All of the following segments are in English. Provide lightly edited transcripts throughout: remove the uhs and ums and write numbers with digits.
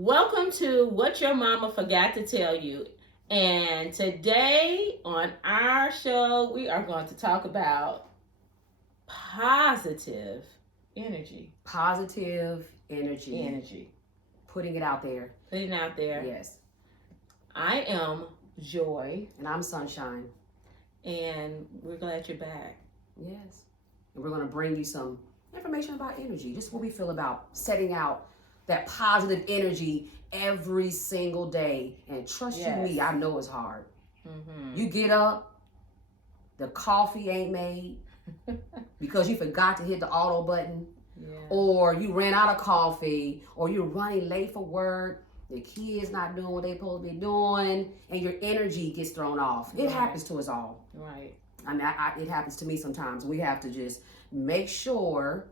Welcome to What Your Mama Forgot to Tell You. And today on our show, we are going to talk about positive energy. Positive energy. Energy. Putting it out there. Putting it out there. Yes. I am Joy. And I'm Sunshine. And we're glad you're back. Yes. And we're going to bring you some information about energy, just what we feel about setting out that positive energy every single day. And trust you me, I know it's hard. Mm-hmm. You get up, the coffee ain't made because you forgot to hit the auto button, or you ran out of coffee, or you're running late for work, the kids not doing what they're supposed to be doing, and your energy gets thrown off. It happens to us all. Right. I mean, it happens to me sometimes. We have to just make sure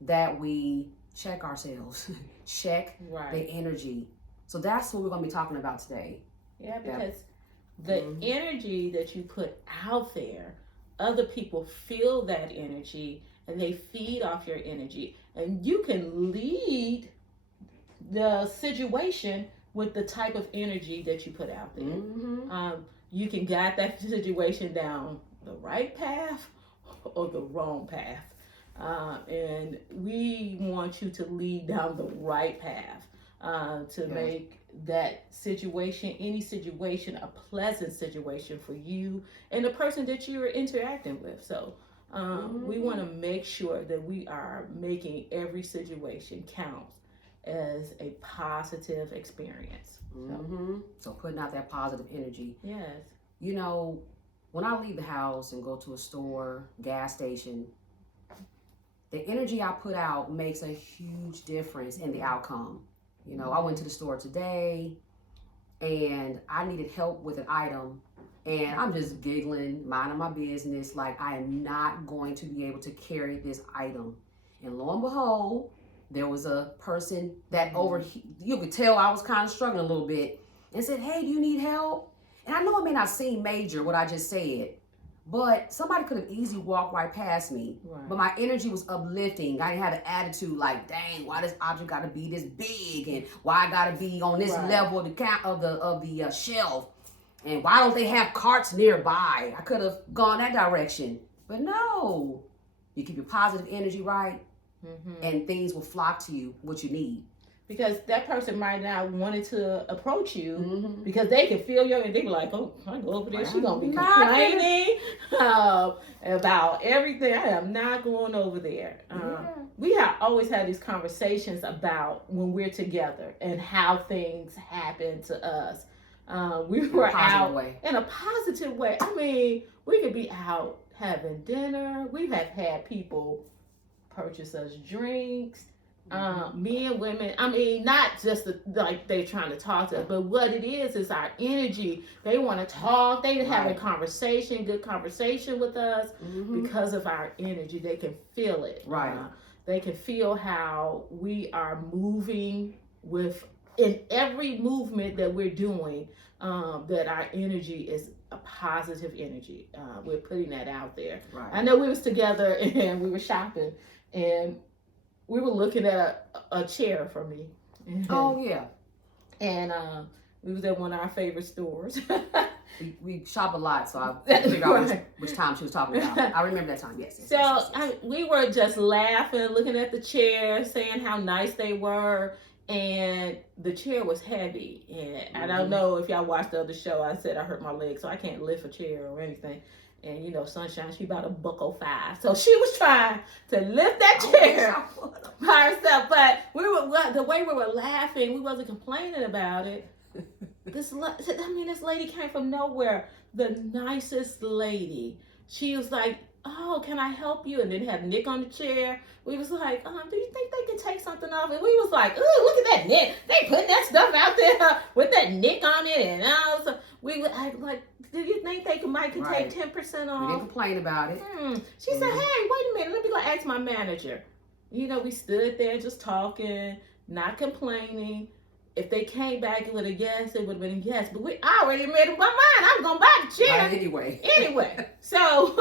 that we check ourselves, check the energy. So that's what we're going to be talking about today. Yeah, because the energy that you put out there, other people feel that energy and they feed off your energy. And you can lead the situation with the type of energy that you put out there. Mm-hmm. You can guide that situation down the right path or the wrong path. And we want you to lead down the right path to make that situation, any situation, a pleasant situation for you and the person that you're interacting with. So we want to make sure that we are making every situation count as a positive experience. So putting out that positive energy. Yes. You know, when I leave the house and go to a store, gas station, the energy I put out makes a huge difference in the outcome. You know, I went to the store today and I needed help with an item, and I'm just giggling, minding my business, like I am not going to be able to carry this item. And lo and behold, there was a person that you could tell I was kind of struggling a little bit, and said, "Hey, do you need help?" And I know it may not seem major what I just said, but somebody could have easily walked right past me. Right. But my energy was uplifting. I had an attitude like, dang, why this object got to be this big, and why I got to be on this level of the shelf, and why don't they have carts nearby? I could have gone that direction, but no. You keep your positive energy right, and things will flock to you what you need. Because that person might not wanted to approach you because they can feel your, and they be like, "Oh, I go over there. She's gonna be complaining about everything. I am not going over there." We have always had these conversations about when we're together and how things happen to us. We were out in a positive way. I mean, we could be out having dinner. We have had people purchase us drinks. Men, women, I mean, not just like they're trying to talk to us, but what it is our energy. They want to talk. They have a conversation, good conversation with us because of our energy. They can feel it. Right. They can feel how we are moving in every movement that we're doing, that our energy is a positive energy. We're putting that out there. Right. I know we was together and we were shopping, and we were looking at a chair for me. Oh, yeah. And we was at one of our favorite stores. we shop a lot, so I figured out which time she was talking about. I remember that time, yes. We were just laughing, looking at the chair, saying how nice they were. And the chair was heavy. And I don't know if y'all watched the other show. I said I hurt my leg, so I can't lift a chair or anything. And you know, Sunshine, she about $1.05, so she was trying to lift that chair by herself. But the way we were laughing, we wasn't complaining about it. This lady came from nowhere, the nicest lady. She was like, "Oh, can I help you?" And then had Nick on the chair. We was like, "Do you think they can take something off?" And we was like, "Ooh, look at that Nick. They putting that stuff out there with that Nick on it." And we would like, "Do you think they might take 10% off?" We didn't complain about it. She said, "Hey, wait a minute. Let me go ask my manager." You know, we stood there just talking, not complaining. If they came back with a yes, it would have been a yes. But I already made up my mind. I'm going to buy the chair. Anyway. So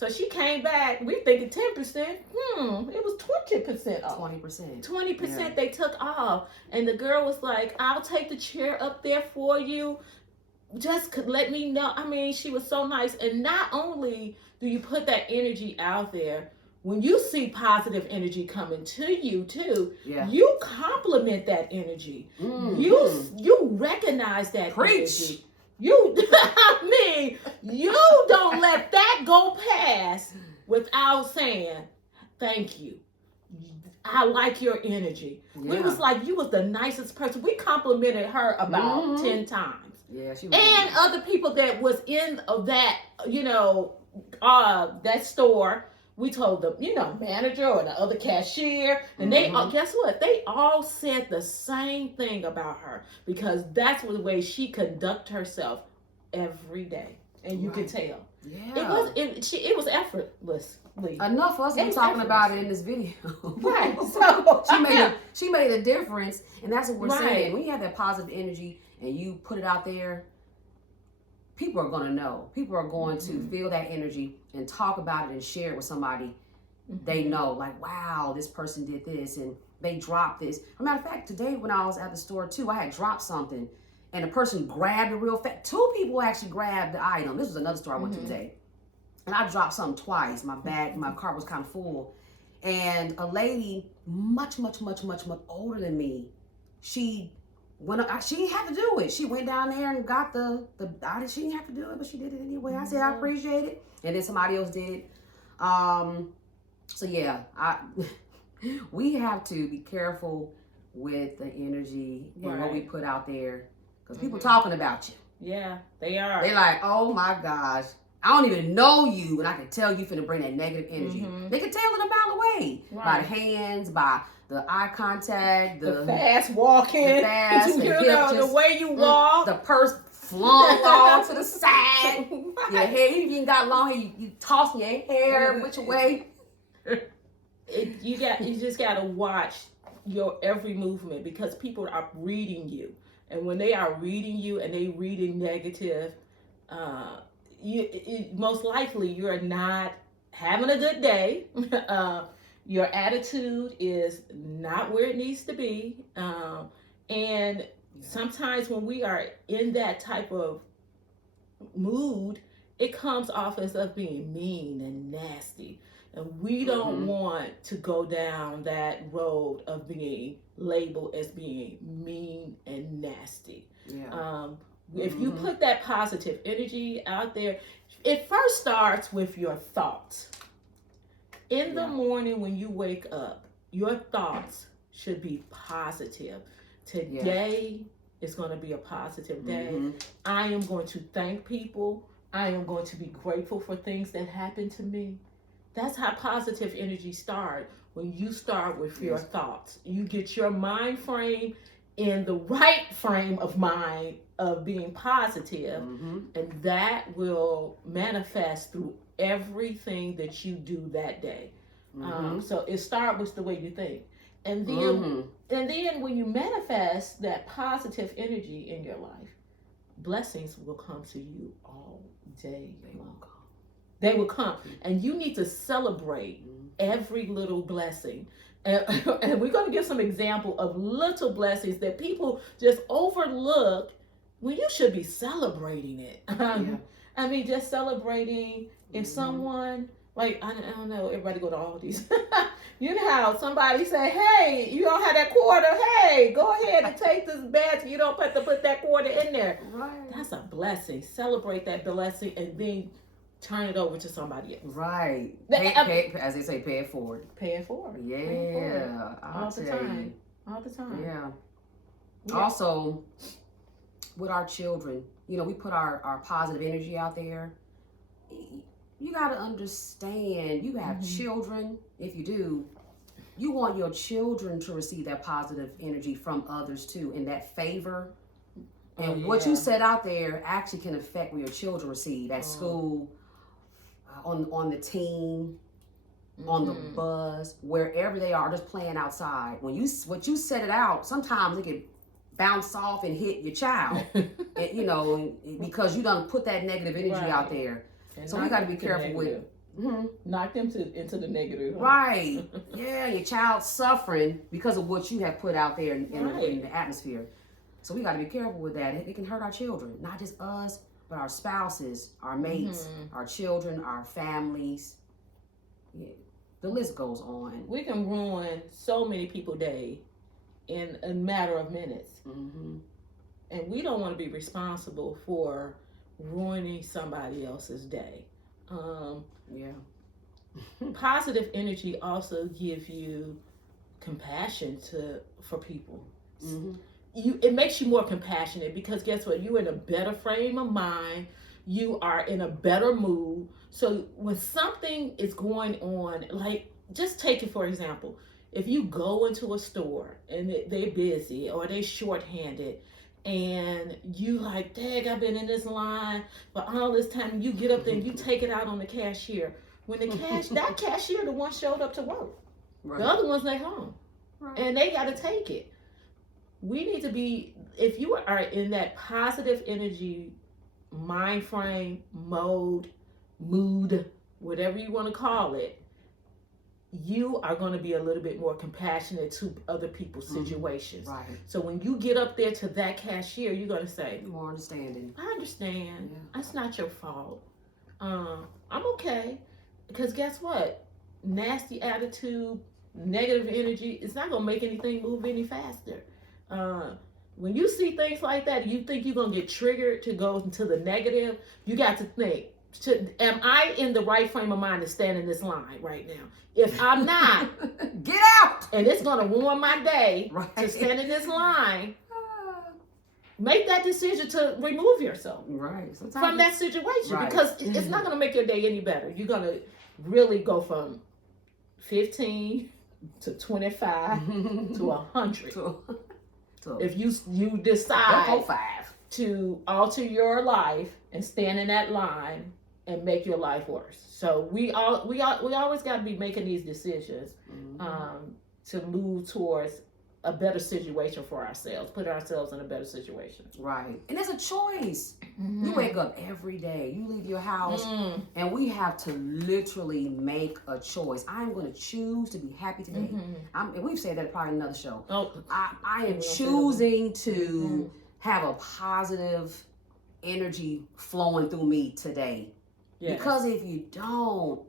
So she came back. We thinking 10%. It was 20% off. 20%. 20% they took off. And the girl was like, I'll take the chair up there for you. Just let me know. I mean, she was so nice. And not only do you put that energy out there, when you see positive energy coming to you too, you compliment that energy. You recognize that energy. I mean, you don't let that go past without saying, thank you. I like your energy. Yeah. We was like, you was the nicest person. We complimented her about 10 times. Yeah, she was. And other people that was in that, that store, we told the, manager or the other cashier, and they, guess what? They all said the same thing about her, because that's the way she conduct herself every day, and you can tell. Yeah, it was effortless. Enough for us to be talking about it in this video. Right. So she made a difference, and that's what we're saying. When you have that positive energy and you put it out there, people are going to know. People are going to feel that energy and talk about it and share it with somebody they know. Like, wow, this person did this and they dropped this. As a matter of fact, today when I was at the store too, I had dropped something and a person grabbed it real fast. 2 people actually grabbed the item. This was another store I went to today. And I dropped something twice. My car was kind of full. And a lady much older than me, she didn't have to do it. She went down there and got the item. She didn't have to do it, but she did it anyway. I said, I appreciate it. And then somebody else did it. So yeah, we have to be careful with the energy and what we put out there, because people talking about you. Yeah, they are. They're like, oh my gosh, I don't even know you, and I can tell you finna bring that negative energy. They can tell it a mile away by the hands, by the eye contact, the fast walking, the way you walk, the purse flung off to the side, your hair, you ain't got long hair, you toss your hair which way. You just gotta watch your every movement, because people are reading you, and when they are reading you and they reading negative, most likely you're not having a good day. Your attitude is not where it needs to be, and sometimes when we are in that type of mood, it comes off as us being mean and nasty. And we don't want to go down that road of being labeled as being mean and nasty. Yeah. If you put that positive energy out there, it first starts with your thoughts. In the morning when you wake up, your thoughts should be positive. Today is going to be a positive day. I am going to thank people. I am going to be grateful for things that happen to me. That's how positive energy starts. When you start with your thoughts, you get your mind frame in the right frame of mind of being positive, and that will manifest through everything that you do that day. So it starts with the way you think, and then when you manifest that positive energy in your life, blessings will come to you all day long. They will come, and you need to celebrate every little blessing. And we're going to give some example of little blessings that people just overlook when you should be celebrating it. I mean, just celebrating if someone, like, I don't know, everybody go to Aldi's. You know how somebody say, hey, you don't have that quarter. Hey, go ahead and take this basket. You don't have to put that quarter in there. Right. That's a blessing. Celebrate that blessing and then turn it over to somebody else. Right. Pay, as they say, pay it forward. Pay it forward. Yeah. Pay it forward. All the time. All the time. Yeah. Also, with our children, we put our positive energy out there. You got to understand, you have children. If you do, you want your children to receive that positive energy from others too, and that favor. And what you set out there actually can affect what your children receive at school, on the team, on the bus, wherever they are, just playing outside. What you set it out, sometimes it can bounce off and hit your child, and, because you done put that negative energy out there. And so we got to be careful with Knock them into the negative. Huh? Right. Yeah, your child's suffering because of what you have put out there in the atmosphere. So we got to be careful with that. It can hurt our children, not just us, but our spouses, our mates, our children, our families. Yeah, the list goes on. We can ruin so many people's day in a matter of minutes. And we don't want to be responsible for ruining somebody else's day. Yeah. Positive energy also gives you compassion for people. It makes you more compassionate because guess what? You're in a better frame of mind. You are in a better mood. So when something is going on, like just take it for example, if you go into a store and they're busy or they're shorthanded, and you like, dang, I've been in this line for all this time. You get up there and you take it out on the cashier. When that cashier, the one showed up to work. Right. The other one's at home. Right. And they got to take it. We need to be, if you are in that positive energy, mind frame, mood, whatever you want to call it, you are going to be a little bit more compassionate to other people's situations. Right. So when you get up there to that cashier, you're going to say, more understanding. I understand. Yeah. That's not your fault. I'm okay. Because guess what? Nasty attitude, negative energy, it's not going to make anything move any faster. When you see things like that, you think you're going to get triggered to go into the negative, you got to think, am I in the right frame of mind to stand in this line right now? If I'm not, get out. And it's going to ruin my day to stand in this line. Make that decision to remove yourself from that situation because it's not going to make your day any better. You're going to really go from 15 to 25 to 100. If you decide to alter your life and stand in that line and make your life worse. So we always got to be making these decisions to move towards a better situation for ourselves, put ourselves in a better situation. Right. And it's a choice. You wake up every day, you leave your house, and we have to literally make a choice. I'm going to choose to be happy today. And we've said that probably in another show. I am choosing to have a positive energy flowing through me today. Yes. Because if you don't,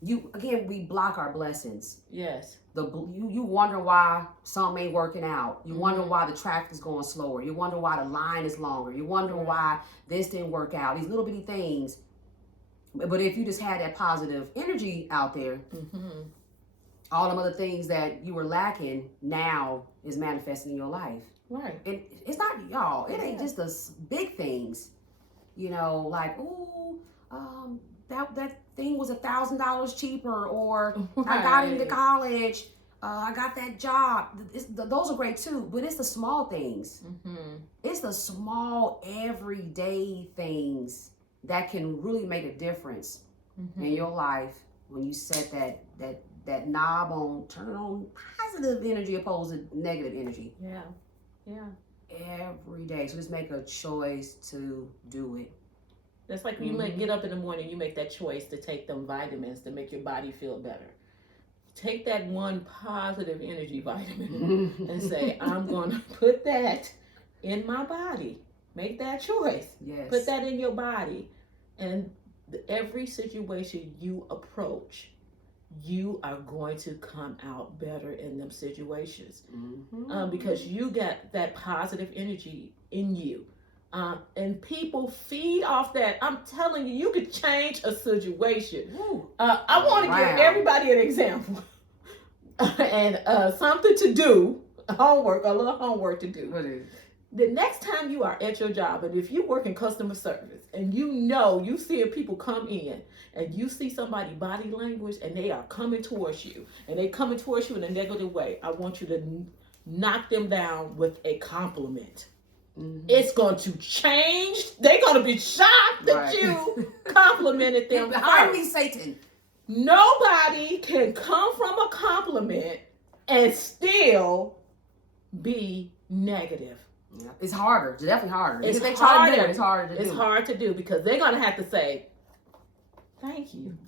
we block our blessings. Yes. You wonder why something ain't working out. You wonder why the traffic is going slower. You wonder why the line is longer. You wonder why this didn't work out. These little bitty things. But if you just had that positive energy out there, all them other things that you were lacking now is manifesting in your life. Right. And it's not, y'all, it ain't just the big things. You know, like, that thing was $1,000 cheaper, or I got into college, I got that job. Those are great too, but it's the small things. It's the small everyday things that can really make a difference in your life when you set that knob on, turn on positive energy opposed to negative energy. Yeah. Every day. So just make a choice to do it. That's like when you get up in the morning, you make that choice to take them vitamins to make your body feel better. Take that one positive energy vitamin and say, I'm going to put that in my body. Make that choice. Yes. Put that in your body. And every situation you approach, you are going to come out better in them situations. Because you got that positive energy in you. And people feed off that. I'm telling you, you could change a situation. I want to give everybody an example and something to do, a little homework to do. What is? The next time you are at your job, and if you work in customer service, and you see people come in, and you see somebody body language, and they are coming towards you, and they coming towards you in a negative way, I want you to knock them down with a compliment. It's going to change. They're going to be shocked that you complimented them. Behind me, Satan. Nobody can come from a compliment and still be negative. Yeah. It's harder. It's definitely harder. It's harder to do. It's hard to do because they're going to have to say, Thank you.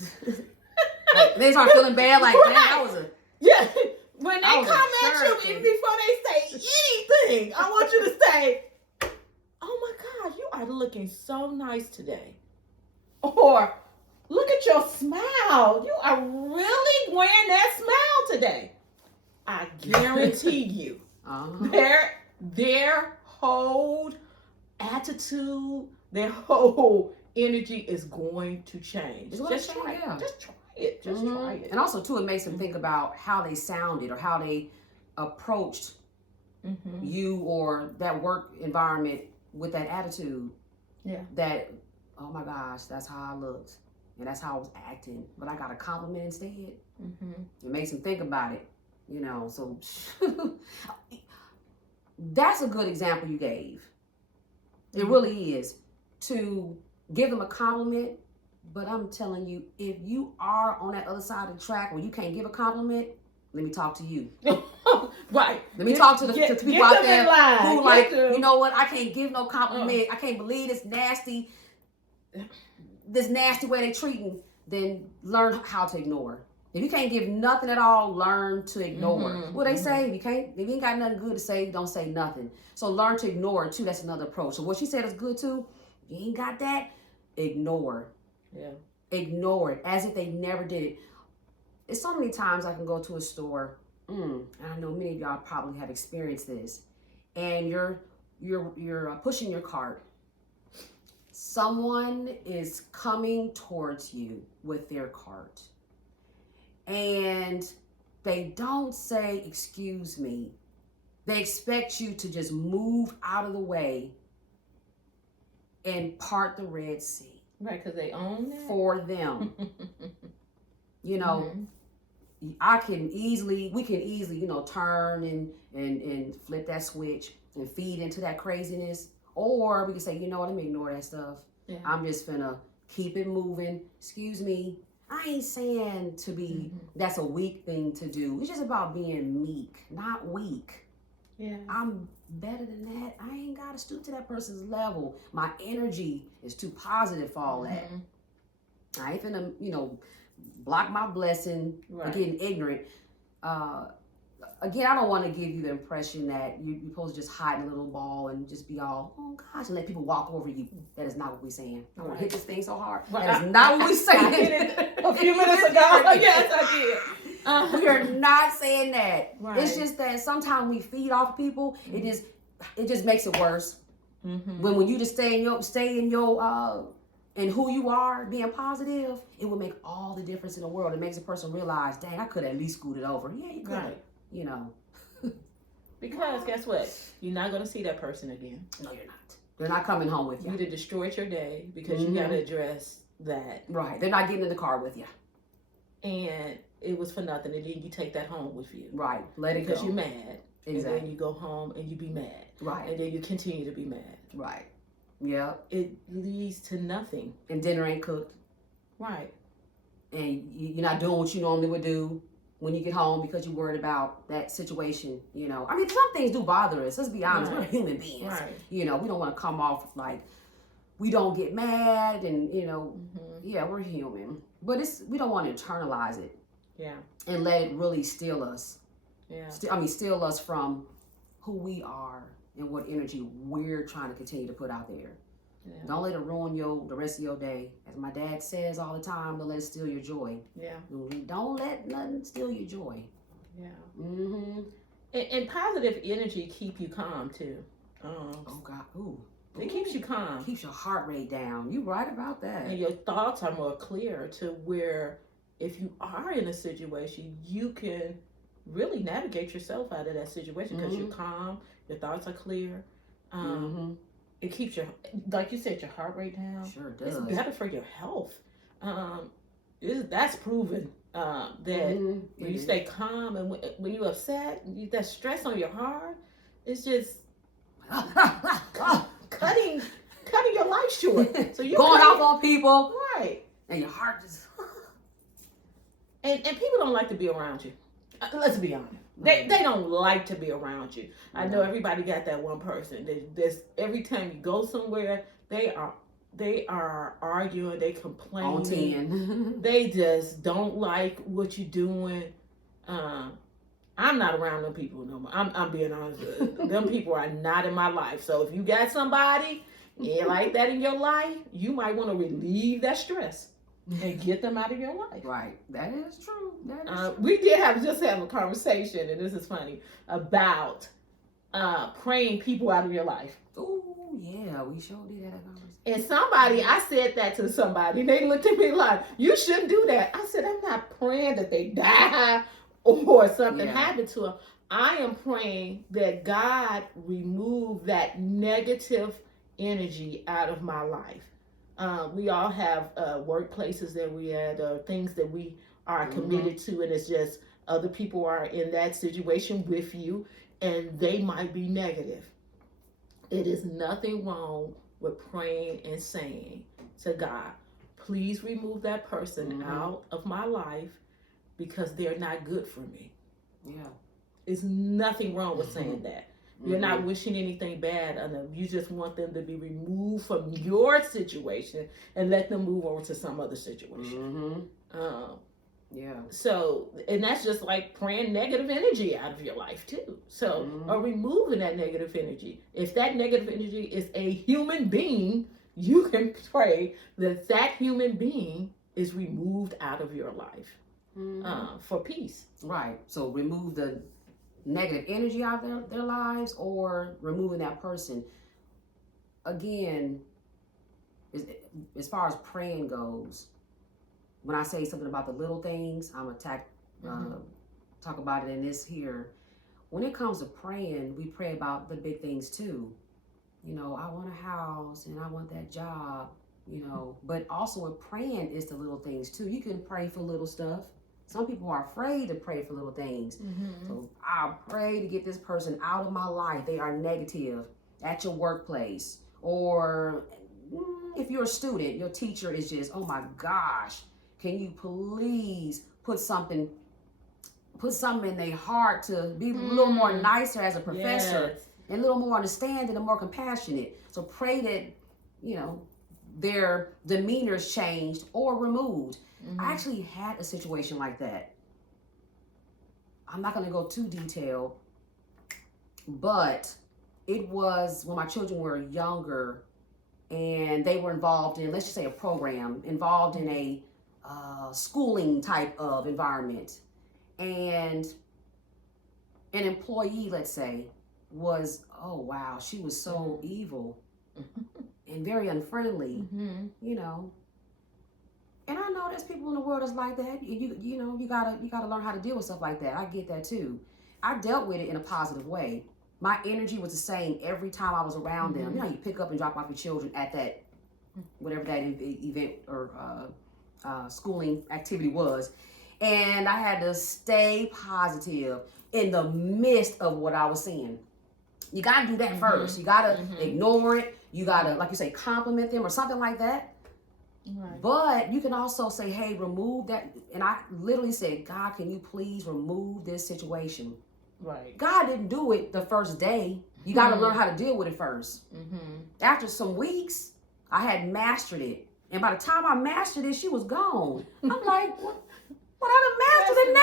Like, they start feeling bad, like, man, that was a... Yeah. When they I was come a at jerk. you, even before they say anything, I want you to say, "Oh my God, you are looking so nice today," or "Look at your smile. You are really wearing that smile today." I guarantee you, their whole attitude, their whole energy is going to change. Just try it. Yeah. Just try it. Just try it. And also, too, it makes them think about how they sounded or how they approached you or that work environment with that attitude. Yeah. That, oh my gosh, that's how I looked. And that's how I was acting. But I got a compliment instead. It makes them think about it. You know, so that's a good example you gave. It really is. To give them a compliment. But I'm telling you, if you are on that other side of the track where you can't give a compliment, let me talk to you. Right. Let me talk to the people out there who like, you know what, I can't give no compliment. I can't believe this nasty way they treating. Then learn how to ignore. If you can't give nothing at all, learn to ignore. What they say, if you ain't got nothing good to say, don't say nothing. So learn to ignore too. That's another approach. So what she said is good too. If you ain't got that, ignore. Yeah. Ignore it as if they never did it. It's so many times I can go to a store, and I know many of y'all probably have experienced this, and you're pushing your cart. Someone is coming towards you with their cart, and they don't say, "Excuse me." They expect you to just move out of the way and part the Red Sea. Right, because they own that. For them. You know, we can easily, you know, turn and flip that switch and feed into that craziness. Or we can say, you know what, let me ignore that stuff. Yeah. I'm just finna keep it moving. Excuse me. I ain't saying to be, that's a weak thing to do. It's just about being meek, not weak. Yeah. I'm better than that. I ain't got to stoop to that person's level. My energy is too positive for all that. I ain't finna, you know, block my blessing for getting ignorant. Again, I don't want to give you the impression that you're supposed to just hide in a little ball and just be all, oh gosh, and let people walk over you. That is not what we're saying. I want to hit this thing so hard. That is not what we're saying. I hit it a few minutes ago. Yes, I did. We are not saying that. Right. It's just that sometimes we feed off people. It just makes it worse. When you just stay in your and who you are, being positive, it will make all the difference in the world. It makes a person realize, dang, I could at least scoot it over. Yeah, you could. Right. You know. Because guess what? You're not going to see that person again. No, you're not. They're not coming home with you. You destroyed your day because you got to address that. Right. They're not getting in the car with you. And it was for nothing. And then you take that home with you. Right. Let it go. Because you're mad. Exactly. And then you go home and you be mad. Right. And then you continue to be mad. Right. Yeah. It leads to nothing. And dinner ain't cooked. Right. And you're not doing what you normally would do when you get home because you're worried about that situation, you know. I mean, some things do bother us. Let's be honest. Right. We're human beings. Right. You know, we don't want to come off like we don't get mad and, you know, yeah, we're human. But we don't want to internalize it. Yeah. And let it really steal us. Yeah. Steal us from who we are and what energy we're trying to continue to put out there. Yeah. Don't let it ruin the rest of your day. As my dad says all the time, don't let it steal your joy. Yeah. Don't let nothing steal your joy. Yeah. And positive energy keep you calm too. Oh God. Ooh. It keeps you calm. Keeps your heart rate down. You're right about that. And your thoughts are more clear to where if you are in a situation, you can really navigate yourself out of that situation because you're calm, your thoughts are clear. It keeps your, like you said, your heart rate down. Sure does. It's better for your health. That's proven that when you stay calm and when you're upset, that stress on your heart, it's just cutting your life short. So you're going off on people. Right. And your heart just... and people don't like to be around you. Let's be honest. They don't like to be around you. I know everybody got that one person. Every time you go somewhere, they are they are arguing, they On complaining, 10. they just don't like what you're doing. I'm not around them people no more. I'm being honest. Them people are not in my life. So if you got somebody like that in your life, you might want to relieve that stress and get them out of your life. Right. That is true. That is true. We did have a conversation, and this is funny, about praying people out of your life. Oh, yeah. We sure did have a conversation. And I said that to somebody. They looked at me like, you shouldn't do that. I said, I'm not praying that they die or something happened to them. I am praying that God remove that negative energy out of my life. We all have workplaces that we had, things that we are committed to, and it's just other people are in that situation with you, and they might be negative. It is nothing wrong with praying and saying to God, please remove that person out of my life because they're not good for me. Yeah. There's nothing wrong with saying that. You're not wishing anything bad on them. You just want them to be removed from your situation and let them move over to some other situation. Yeah. So, and that's just like praying negative energy out of your life too. So, or removing that negative energy. If that negative energy is a human being, you can pray that that human being is removed out of your life for peace. Right. So remove the negative energy out of their lives, or removing that person. Again, as far as praying goes, when I say something about the little things, I'm going to talk about it in this here. When it comes to praying, we pray about the big things too. You know, I want a house and I want that job, you know. But also with praying is the little things too. You can pray for little stuff. Some people are afraid to pray for little things. So I'll pray to get this person out of my life. They are negative at your workplace. Or if you're a student, your teacher is just, oh my gosh, can you please put something in their heart to be a little more nicer as a professor and a little more understanding and more compassionate. So pray that, you know, their demeanor's changed or removed. I actually had a situation like that. I'm not going to go too detailed, but it was when my children were younger and they were involved in, let's just say, a program, involved in a schooling type of environment. And an employee, let's say, was, oh wow, she was so evil and very unfriendly, you know. And I know there's people in the world that's like that. You know, you gotta learn how to deal with stuff like that. I get that too. I dealt with it in a positive way. My energy was the same every time I was around them. You know, you pick up and drop off your children at that, whatever that event or schooling activity was. And I had to stay positive in the midst of what I was seeing. You gotta do that first. You gotta ignore it. You gotta, like you say, compliment them or something like that. Right. But you can also say, hey, remove that. And I literally said, God, can you please remove this situation? Right. God didn't do it the first day. You got to learn how to deal with it first. After some weeks, I had mastered it. And by the time I mastered it, she was gone. I'm like, what? I done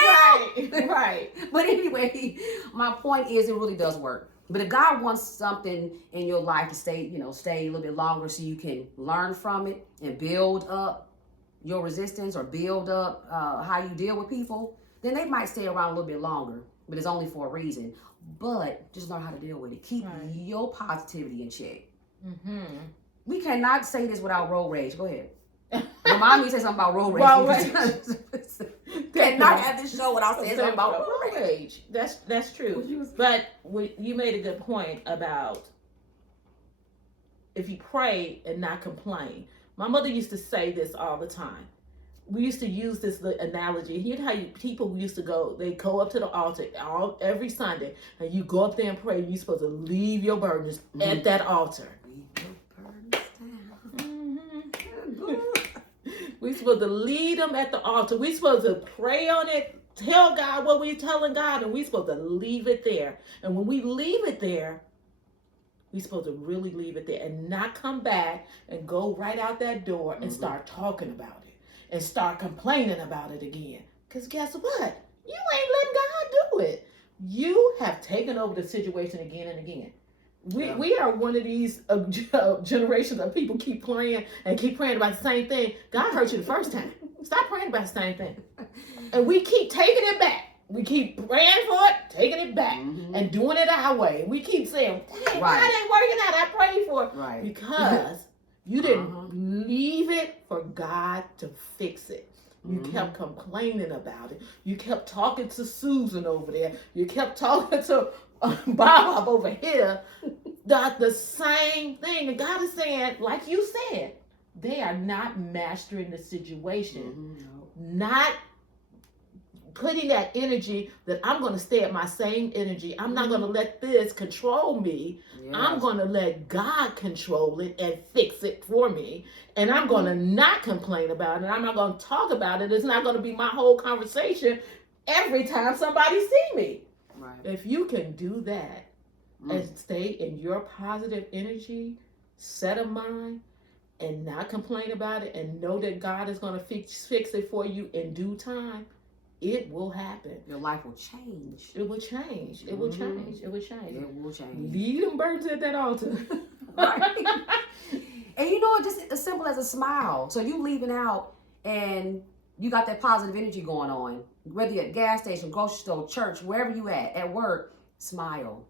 mastered it now. Right. But anyway, my point is it really does work. But if God wants something in your life to stay a little bit longer so you can learn from it and build up your resistance or build up how you deal with people, then they might stay around a little bit longer. But it's only for a reason. But just learn how to deal with it. Keep your positivity in check. We cannot say this without road rage. Go ahead. Remind me to say something about road rage. Road rage. Cannot have this show without saying something about road rage. That's true. But you made a good point about if you pray and not complain. My mother used to say this all the time. We used to use this analogy. You know how people used to go, they go up to the altar every Sunday, and you go up there and pray. You're supposed to leave your burdens at that altar. We're supposed to lead them at the altar. We're supposed to pray on it, tell God what we're telling God, and we're supposed to leave it there. And when we leave it there, We're supposed to really leave it there and not come back and go right out that door and start talking about it and start complaining about it again. Because guess what? You ain't letting God do it. You have taken over the situation again and again. We are one of these generations of people keep praying about the same thing. God hurt you the first time. Stop praying about the same thing. And we keep taking it back. We keep praying for it, taking it back, and doing it our way. We keep saying, hey, God ain't working out. I prayed for it. Right. Because you didn't leave it for God to fix it. You kept complaining about it. You kept talking to Susan over there. You kept talking to Bob over here. The same thing. And God is saying, like you said, they are not mastering the situation. Not putting that energy that I'm going to stay at my same energy. I'm not going to let this control me. Yes. I'm going to let God control it and fix it for me. And I'm going to not complain about it. I'm not going to talk about it. It's not going to be my whole conversation every time somebody see me. Right. If you can do that and stay in your positive energy, set of mind, and not complain about it and know that God is going to fix it for you in due time, it will happen. Your life will change. It will change. It will change. It will change. It will change. Leave them birds at that altar. Right. And you know, just as simple as a smile. So you leaving out and you got that positive energy going on. Whether you're at gas station, grocery store, church, wherever you at work, smile.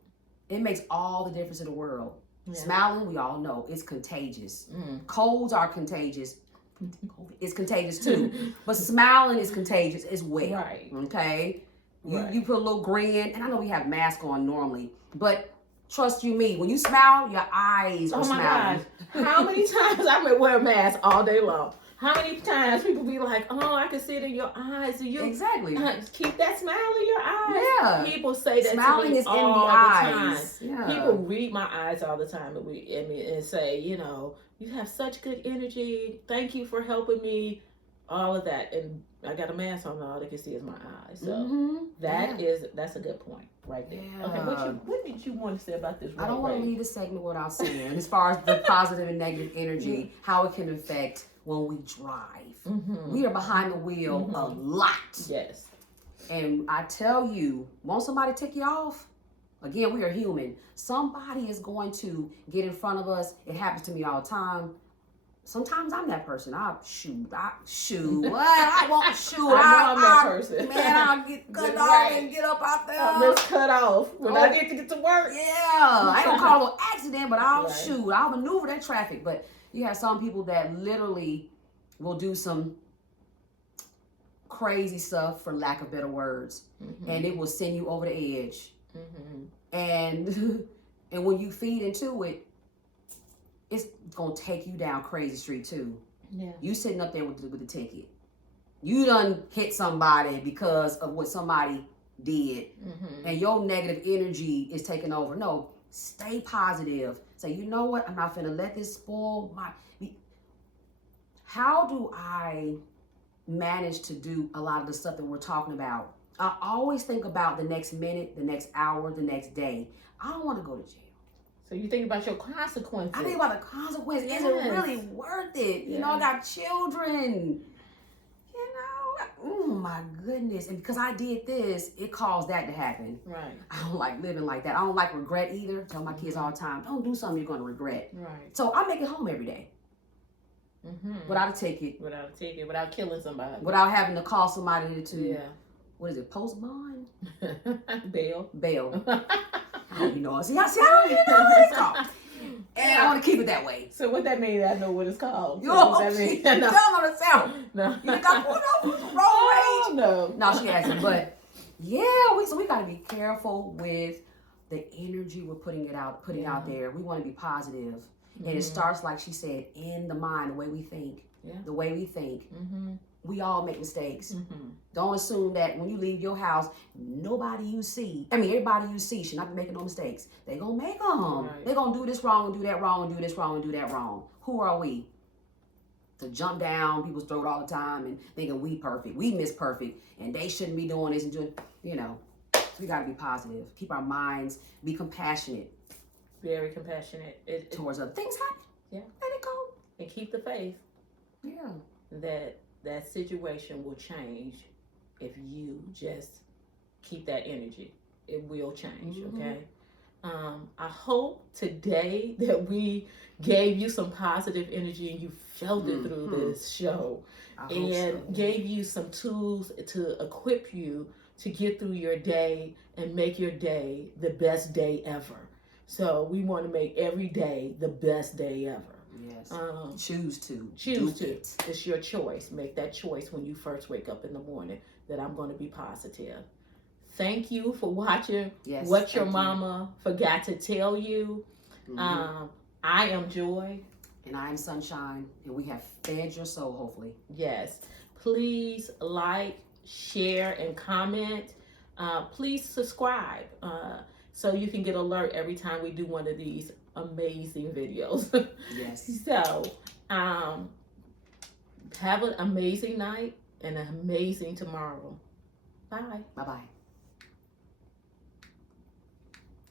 It makes all the difference in the world. Yeah. Smiling, we all know, it's contagious. Colds are contagious. It's contagious too, but smiling is contagious as well. Right. Okay. You put a little grin, and I know we have masks on normally, but trust you me, when you smile, your eyes are smiling. Gosh. How many times I may wear a mask all day long? How many times people be like, "Oh, I can see it in your eyes." So you exactly keep that smile in your eyes. Yeah. People say that smiling to me is all in the eyes. time. Yeah. People read my eyes all the time and say, you know, you have such good energy. Thank you for helping me. All of that, and I got a mask on. All they can see is my eyes. So that's a good point right there. Yeah. Okay, what did you want to say about this? I don't want to leave this segment without saying, as far as the positive and negative energy, how it can affect when we drive. We are behind the wheel a lot. Yes. And I tell you, won't somebody tick you off? Again, we are human. Somebody is going to get in front of us. It happens to me all the time. Sometimes I'm that person. I shoot. What? I won't shoot. I'm that person. Man, I'll get cut off and get up out there. Let's cut off when I get to work. Yeah. I ain't gonna call it an accident, but I'll shoot. I'll maneuver that traffic. But you have some people that literally will do some crazy stuff, for lack of better words, and it will send you over the edge. And when you feed into it, it's gonna take you down crazy street too. Yeah. You sitting up there with the ticket. You done hit somebody because of what somebody did, and your negative energy is taking over. No, stay positive. Say, you know what? I'm not finna let this spoil my. How do I manage to do a lot of the stuff that we're talking about? I always think about the next minute, the next hour, the next day. I don't want to go to jail. So you think about your consequences. I think about the consequences. Yes. Is it really worth it? You know, I got children. You know, oh my goodness. And because I did this, it caused that to happen. Right. I don't like living like that. I don't like regret either. Tell my kids all the time, don't do something you're going to regret. Right. So I make it home every day. Without a ticket. Without killing somebody. Without having to call somebody to, what is it, post bond? Bail. I don't even know. See, I don't even know what it's called. And I want to keep it that way. So what that means, I know what it's called. So what that mean? Tell them on the sound. No. You think I pulled over the wrong age? No, she hasn't. But yeah, we got to be careful with the energy we're putting out there. We want to be positive. And it starts, like she said, in the mind, the way we think. Yeah. The way we think. We all make mistakes. Don't assume that when you leave your house, everybody you see should not be making no mistakes. They're going to make them. Right. They're going to do this wrong and do that wrong and do this wrong and do that wrong. Who are we? To jump down people's throat all the time and thinking we perfect. We miss perfect. And they shouldn't be doing this and doing, So we got to be positive. Keep our minds, be compassionate. Very compassionate. towards other things happen. Yeah. Let it go. And keep the faith Yeah. that situation will change if you just keep that energy. It will change, okay? I hope today that we gave you some positive energy and you felt it through this show and gave you some tools to equip you to get through your day and make your day the best day ever. So we want to make every day the best day ever. Yes. Choose to. It's your choice. Make that choice when you first wake up in the morning that I'm going to be positive. Thank you for watching What Your Mama Forgot to Tell You. I am Joy. And I am Sunshine. And we have fed your soul, hopefully. Yes. Please like, share, and comment. Please subscribe so you can get alert every time we do one of these amazing videos. Yes. So, have an amazing night and an amazing tomorrow. Bye. Bye-bye.